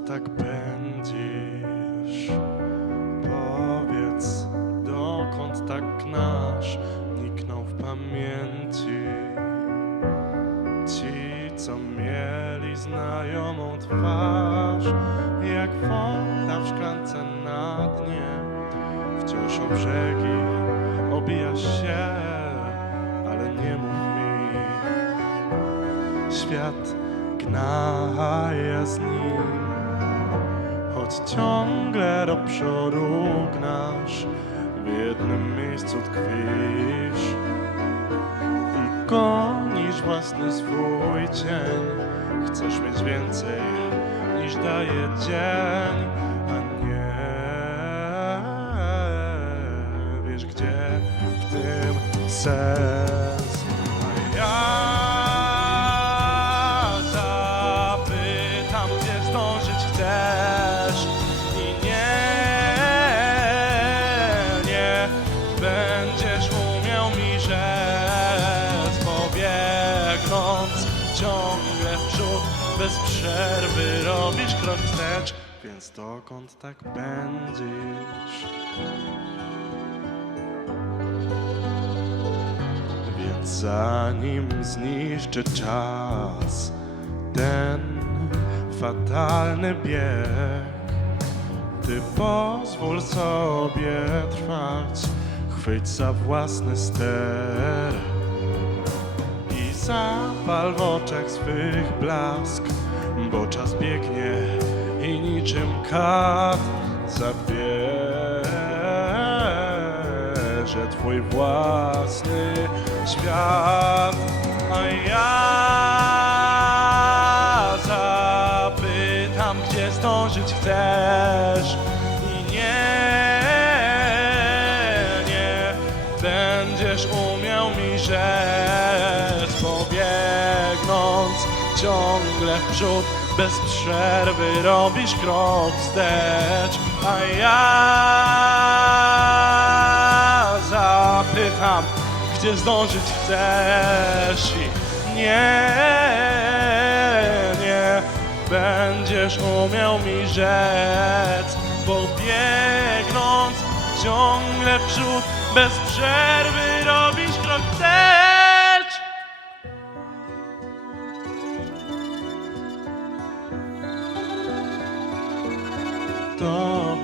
tak pędzisz? Powiedz, dokąd tak nasz niknął w pamięci? Ci, co mieli znajomą twarz, jak woda w szklance na dnie, wciąż o brzegi obijasz się, ale nie mów mi. Świat gnaja z nim, choć ciągle do przodu gnasz, w jednym miejscu tkwisz i gonisz własny swój cień. Chcesz mieć więcej niż daje dzień, a nie wiesz gdzie w tym sens. A ja zapytam, gdzie zdążyć chcesz ciągle w przód, bez przerwy robisz krok wstecz, więc dokąd tak pędzisz? Więc zanim zniszczy czas ten fatalny bieg, ty pozwól sobie trwać, chwyć za własny ster zapal w oczach swych blask, bo czas biegnie i niczym kat zabierze twój własny świat, a ja zapytam, gdzie zdążyć chcesz? I nie, nie będziesz mi rzec, pobiegnąc ciągle w przód, bez przerwy robisz krok wstecz, a ja zapytam, gdzie zdążyć chcesz i nie, nie będziesz umiał mi rzec, bo biegnąc ciągle w przód, bez przerwy robisz wstecz. To